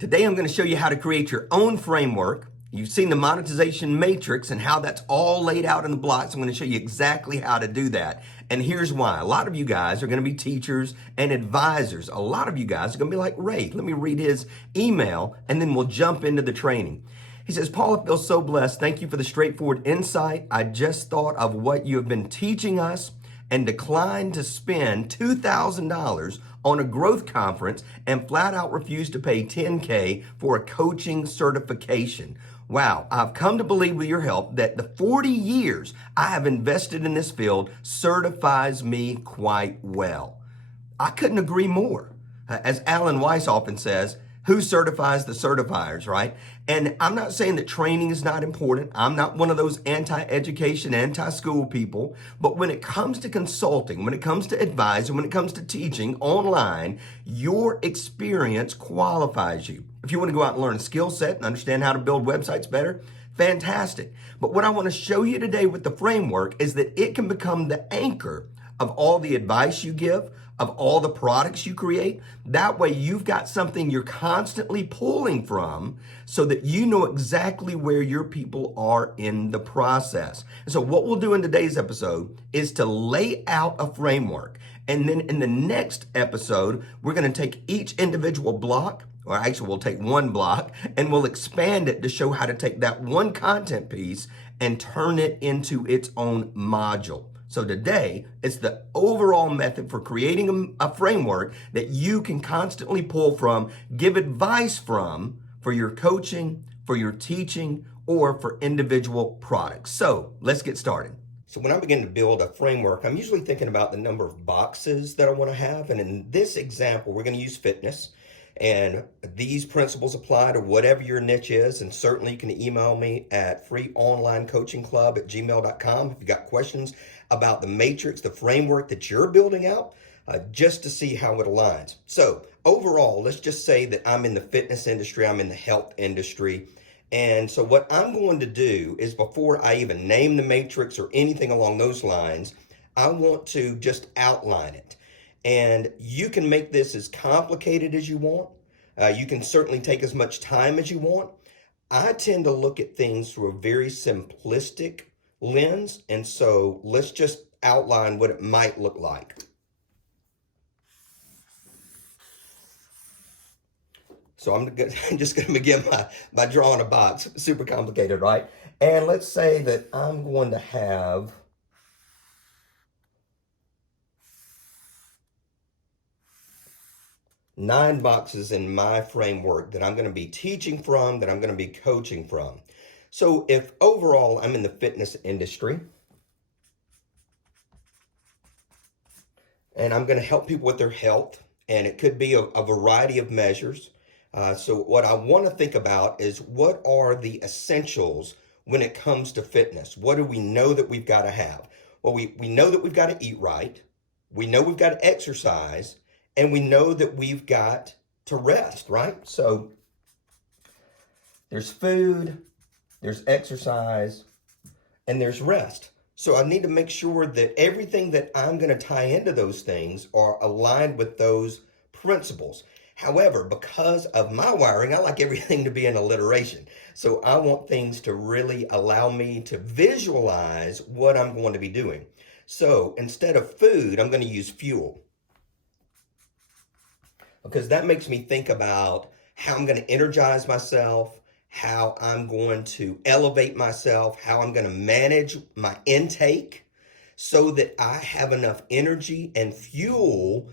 Today I'm going to show you how to create your own framework. You've seen the monetization matrix and how that's all laid out in the blocks. I'm going to show you exactly how to do that. And here's why. A lot of you guys are going to be teachers and advisors. A lot of you guys are going to be like Ray. Let me read his email and then we'll jump into the training. He says, Paul, I feel so blessed. Thank you for the straightforward insight. I just thought of what you have been teaching us and declined to spend $2,000 on a growth conference and flat out refused to pay $10K for a coaching certification. Wow, I've come to believe with your help that the 40 years I have invested in this field certifies me quite well. I couldn't agree more. As Alan Weiss often says, who certifies the certifiers, right? And I'm not saying that training is not important. I'm not one of those anti-education, anti-school people. But when it comes to consulting, when it comes to advising, when it comes to teaching online, your experience qualifies you. If you want to go out and learn a skill set and understand how to build websites better, fantastic. But what I want to show you today with the framework is that it can become the anchor of all the advice you give, of all the products you create. That way you've got something you're constantly pulling from so that you know exactly where your people are in the process. And so what we'll do in today's episode is to lay out a framework. And then in the next episode, we're going to take each individual block, or actually we'll take one block, and we'll expand it to show how to take that one content piece and turn it into its own module. So today, it's the overall method for creating a framework that you can constantly pull from, give advice from for your coaching, for your teaching, or for individual products. So let's get started. So when I begin to build a framework, I'm usually thinking about the number of boxes that I want to have. And in this example, we're going to use fitness. And these principles apply to whatever your niche is. And certainly you can email me at freeonlinecoachingclub@gmail.com if you got questions about the matrix, the framework that you're building out, just to see how it aligns. So overall, let's just say that I'm in the fitness industry, I'm in the health industry. And so what I'm going to do is, before I even name the matrix or anything along those lines, I want to just outline it. And you can make this as complicated as you want. You can certainly take as much time as you want. I tend to look at things through a very simplistic lens. And so let's just outline what it might look like. So I'm just going to begin by drawing a box. Super complicated, right? And let's say that I'm going to have nine boxes in my framework that I'm going to be teaching from, that I'm going to be coaching from. So if overall I'm in the fitness industry and I'm going to help people with their health, and it could be a variety of measures. So what I want to think about is, what are the essentials when it comes to fitness? What do we know that we've got to have? Well, we know that we've got to eat right. We know we've got to exercise. And we know that we've got to rest, right? So there's food, there's exercise, and there's rest. So I need to make sure that everything that I'm going to tie into those things are aligned with those principles. However, because of my wiring, I like everything to be in alliteration. So I want things to really allow me to visualize what I'm going to be doing. So instead of food, I'm going to use fuel, because that makes me think about how I'm going to energize myself, how I'm going to elevate myself, how I'm going to manage my intake so that I have enough energy and fuel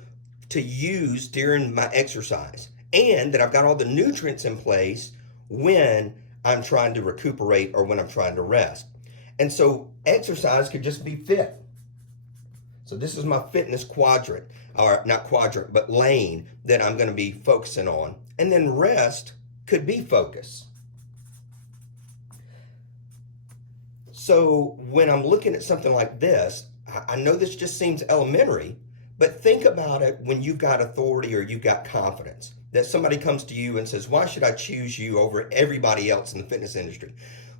to use during my exercise, and that I've got all the nutrients in place when I'm trying to recuperate or when I'm trying to rest. And so exercise could just be fit. So this is my fitness quadrant, or not quadrant, but lane that I'm going to be focusing on. And then rest could be focus. So when I'm looking at something like this, I know this just seems elementary, but think about it when you've got authority or you've got confidence. That somebody comes to you and says, why should I choose you over everybody else in the fitness industry?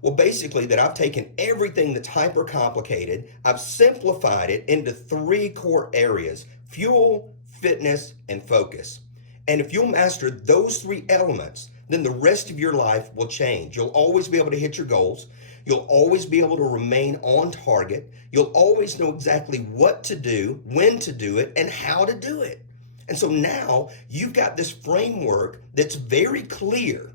Well, basically that I've taken everything that's hyper complicated, I've simplified it into three core areas: fuel, fitness, and focus. And if you'll master those three elements, then the rest of your life will change. You'll always be able to hit your goals. You'll always be able to remain on target. You'll always know exactly what to do, when to do it, and how to do it. And so now you've got this framework that's very clear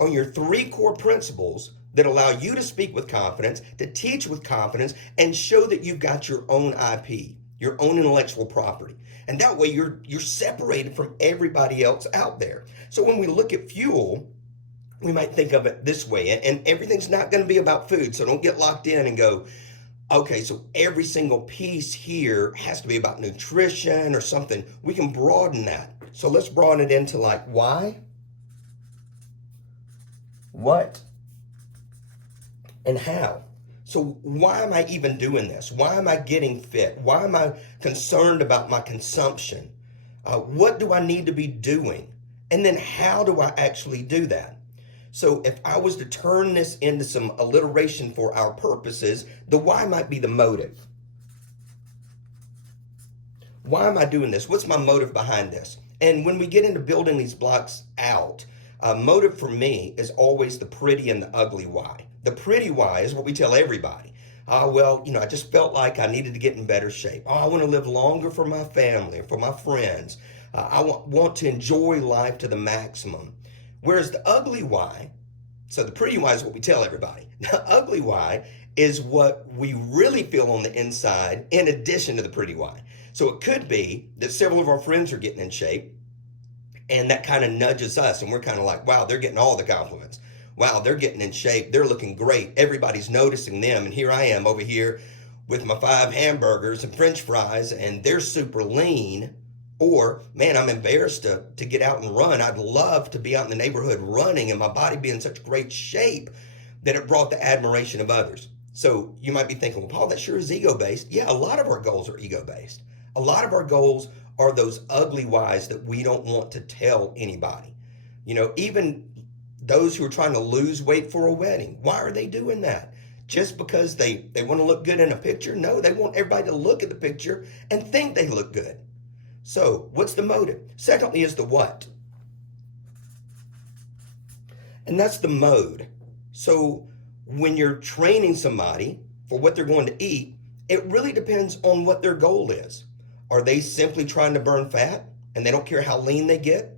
on your 3 core principles that allow you to speak with confidence, to teach with confidence, and show that you've got your own IP, your own intellectual property. And that way you're separated from everybody else out there. So when we look at fuel, we might think of it this way, and everything's not going to be about food. So don't get locked in and go, okay, so every single piece here has to be about nutrition or something. We can broaden that. So let's broaden it into like why, what, and how. So why am I even doing this? Why am I getting fit? Why am I concerned about my consumption? What do I need to be doing? And then how do I actually do that? So if I was to turn this into some alliteration for our purposes, the why might be the motive. Why am I doing this? What's my motive behind this? And when we get into building these blocks out, motive for me is always the pretty and the ugly why. The pretty why is what we tell everybody. Well, I just felt like I needed to get in better shape. I want to live longer for my family, for my friends. I want to enjoy life to the maximum. Whereas the ugly why, so the pretty why is what we tell everybody. The ugly why is what we really feel on the inside in addition to the pretty why. So it could be that several of our friends are getting in shape, and that kind of nudges us, and we're kind of like, wow, they're getting all the compliments. Wow, they're getting in shape. They're looking great. Everybody's noticing them. And here I am over here with my 5 hamburgers and French fries, and they're super lean. Or, man, I'm embarrassed to get out and run. I'd love to be out in the neighborhood running and my body be in such great shape that it brought the admiration of others. So you might be thinking, well, Paul, that sure is ego-based. Yeah, a lot of our goals are ego-based. A lot of our goals are those ugly whys that we don't want to tell anybody. Even those who are trying to lose weight for a wedding, why are they doing that? Just because they want to look good in a picture? No, they want everybody to look at the picture and think they look good. So what's the motive? Secondly is the what. And that's the mode. So when you're training somebody for what they're going to eat, it really depends on what their goal is. Are they simply trying to burn fat and they don't care how lean they get?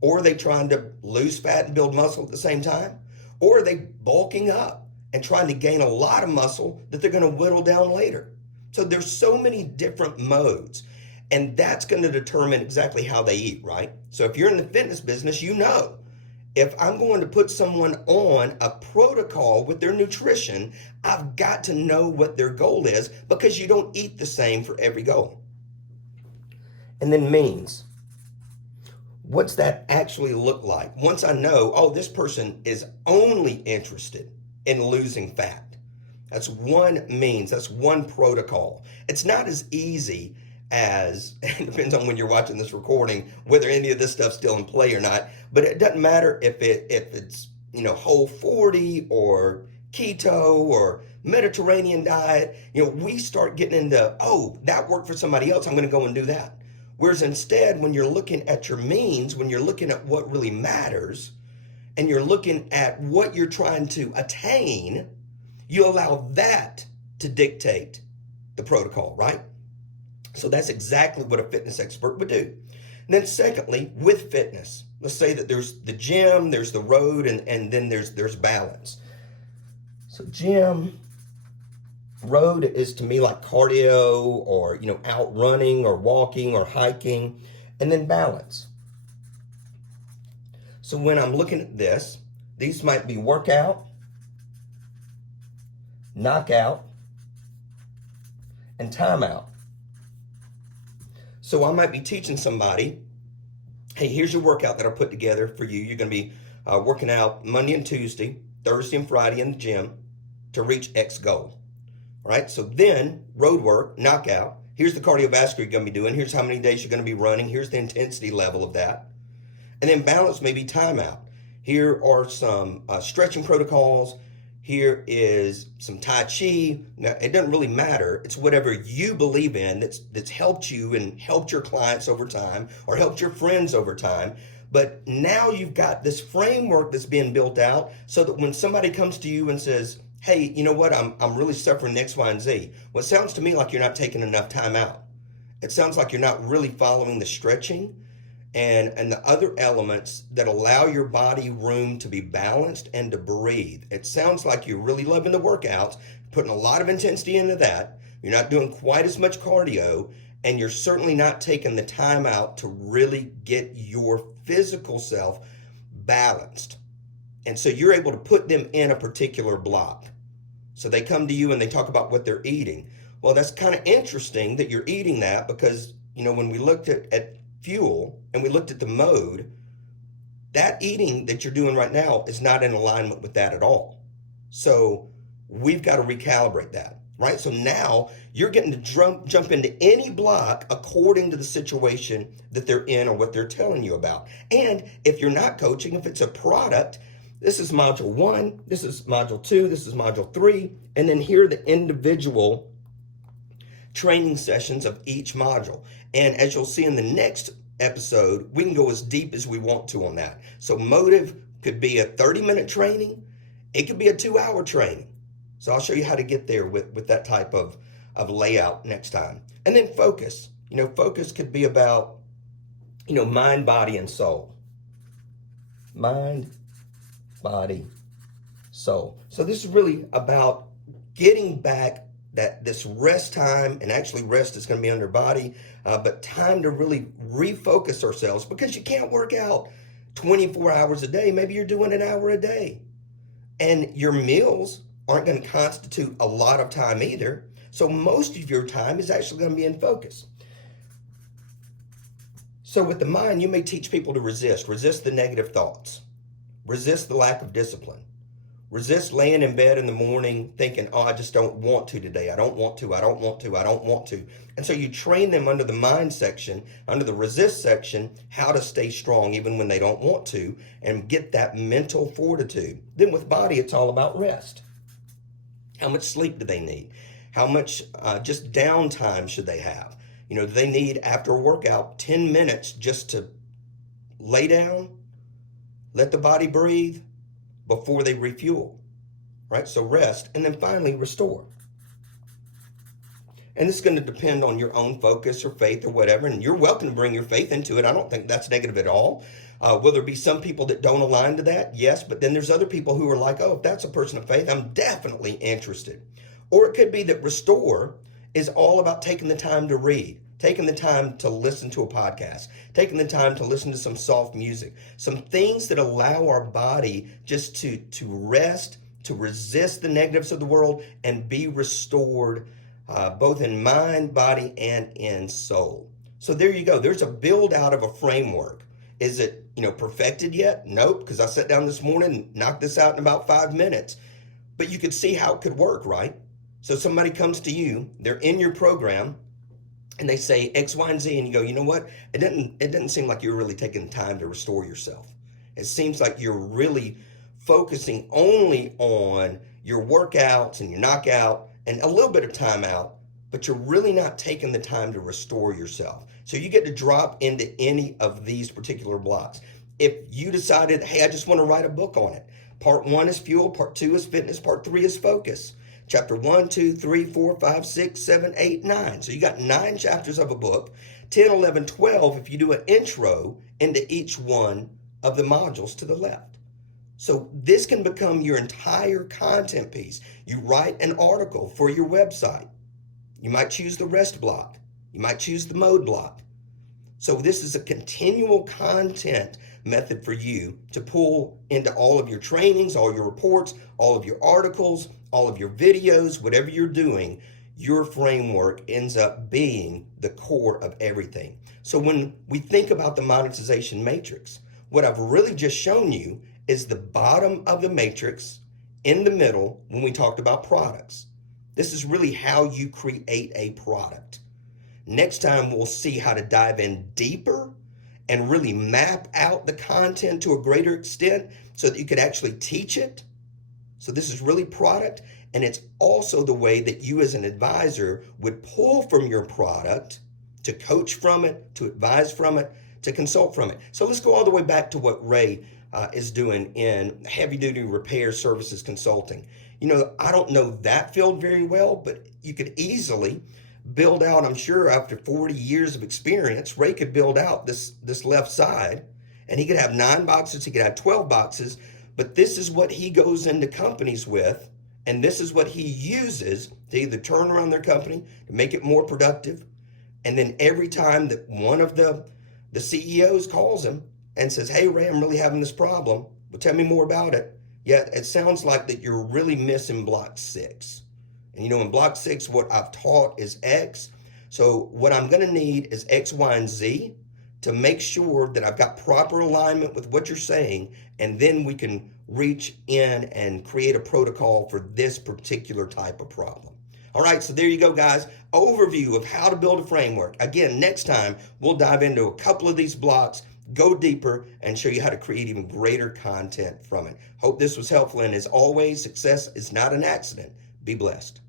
Or are they trying to lose fat and build muscle at the same time? Or are they bulking up and trying to gain a lot of muscle that they're going to whittle down later? So there's so many different modes. And that's going to determine exactly how they eat, right? So if you're in the fitness business, if I'm going to put someone on a protocol with their nutrition, I've got to know what their goal is, because you don't eat the same for every goal. And then means. What's that actually look like? Once I know, this person is only interested in losing fat. That's one means, that's one protocol. It's not as easy as, it depends on when you're watching this recording, whether any of this stuff's still in play or not, but it doesn't matter if it's Whole 40 or keto or Mediterranean diet. We start getting into, that worked for somebody else, I'm going to go and do that. Whereas instead, when you're looking at your means, when you're looking at what really matters, and you're looking at what you're trying to attain, you allow that to dictate the protocol, right? So that's exactly what a fitness expert would do. And then secondly, with fitness, let's say that there's the gym, there's the road, and then there's balance. So gym, road is to me like cardio or, out running or walking or hiking, and then balance. So when I'm looking at this, these might be workout, knockout, and timeout. So I might be teaching somebody, hey, here's your workout that I put together for you. You're going to be working out Monday and Tuesday, Thursday and Friday in the gym to reach X goal. All right, so then road work, knockout. Here's the cardiovascular you're going to be doing. Here's how many days you're going to be running. Here's the intensity level of that. And then balance may be timeout. Here are some stretching protocols. Here is some Tai Chi. Now, it doesn't really matter. It's whatever you believe in that's helped you and helped your clients over time or helped your friends over time. But now you've got this framework that's being built out so that when somebody comes to you and says, hey, you know what, I'm really suffering X, Y, and Z. Well, it sounds to me like you're not taking enough time out. It sounds like you're not really following the stretching and the other elements that allow your body room to be balanced and to breathe. It sounds like you're really loving the workouts, putting a lot of intensity into that. You're not doing quite as much cardio, and you're certainly not taking the time out to really get your physical self balanced. And so you're able to put them in a particular block. So they come to you and they talk about what they're eating. Well, that's kind of interesting that you're eating that because, when we looked at fuel and we looked at the mode, that eating that you're doing right now is not in alignment with that at all. So we've got to recalibrate that, right? So now you're getting to jump into any block according to the situation that they're in or what they're telling you about. And if you're not coaching, if it's a product, this is module 1, this is module 2, this is module 3, and then here are the individual training sessions of each module. And as you'll see in the next episode, we can go as deep as we want to on that. So motive could be a 30-minute training. It could be a 2-hour training. So I'll show you how to get there with that type of layout next time. And then focus. Focus could be about, mind, body, and soul. Mind, body, soul. So this is really about getting back this rest time, and actually rest is going to be under body, but time to really refocus ourselves, because you can't work out 24 hours a day. Maybe you're doing an hour a day, and your meals aren't going to constitute a lot of time either. So most of your time is actually going to be in focus. So with the mind, you may teach people to resist the negative thoughts, resist the lack of discipline. Resist laying in bed in the morning thinking, I just don't want to today. I don't want to. And so you train them under the mind section, under the resist section, how to stay strong even when they don't want to, and get that mental fortitude. Then with body, it's all about rest. How much sleep do they need? How much just downtime should they have? Do they need, after a workout, 10 minutes just to lay down, let the body breathe, before they refuel, right? So rest, and then finally restore. And this is going to depend on your own focus or faith or whatever, and you're welcome to bring your faith into it. I don't think that's negative at all. Will there be some people that don't align to that? Yes, but then there's other people who are like, if that's a person of faith, I'm definitely interested. Or it could be that restore is all about taking the time to read, taking the time to listen to a podcast, taking the time to listen to some soft music, some things that allow our body just to rest, to resist the negatives of the world, and be restored both in mind, body, and in soul. So there you go. There's a build out of a framework. Is it perfected yet? Nope, because I sat down this morning and knocked this out in about 5 minutes. But you could see how it could work, right? So somebody comes to you, they're in your program, and they say X, Y, and Z, and you go, you know what? It didn't seem like you're really taking time to restore yourself. It seems like you're really focusing only on your workouts and your knockout and a little bit of time out, but you're really not taking the time to restore yourself. So you get to drop into any of these particular blocks. If you decided, hey, I just want to write a book on it. Part 1 is fuel, part 2 is fitness, part 3 is focus. Chapter 1, 2, 3, 4, 5, 6, 7, 8, 9. So you got 9 chapters of a book, 10, 11, 12 if you do an intro into each one of the modules to the left. So this can become your entire content piece. You write an article for your website. You might choose the rest block. You might choose the mode block. So this is a continual content method for you to pull into all of your trainings, all your reports, all of your articles, all of your videos, whatever you're doing. Your framework ends up being the core of everything. So when we think about the monetization matrix, what I've really just shown you is the bottom of the matrix in the middle when we talked about products. This is really how you create a product. Next time, we'll see how to dive in deeper and really map out the content to a greater extent so that you could actually teach it. So this is really product, and it's also the way that you as an advisor would pull from your product to coach from it, to advise from it, to consult from it. So let's go all the way back to what Ray is doing in heavy duty repair services consulting. You know, I don't know that field very well, but you could easily build out, I'm sure after 40 years of experience, Ray could build out this left side, and he could have 9 boxes, he could have 12 boxes, but this is what he goes into companies with, and this is what he uses to either turn around their company, to make it more productive. And then every time that one of the CEOs calls him and says, hey, Ray, I'm really having this problem, but tell me more about it. Yeah, it sounds like that you're really missing block 6. And you know, in block 6, what I've taught is X. So what I'm gonna need is X, Y, and Z to make sure that I've got proper alignment with what you're saying, and then we can reach in and create a protocol for this particular type of problem. All right, so there you go, guys. Overview of how to build a framework. Again, next time, we'll dive into a couple of these blocks, go deeper, and show you how to create even greater content from it. Hope this was helpful, and as always, success is not an accident. Be blessed.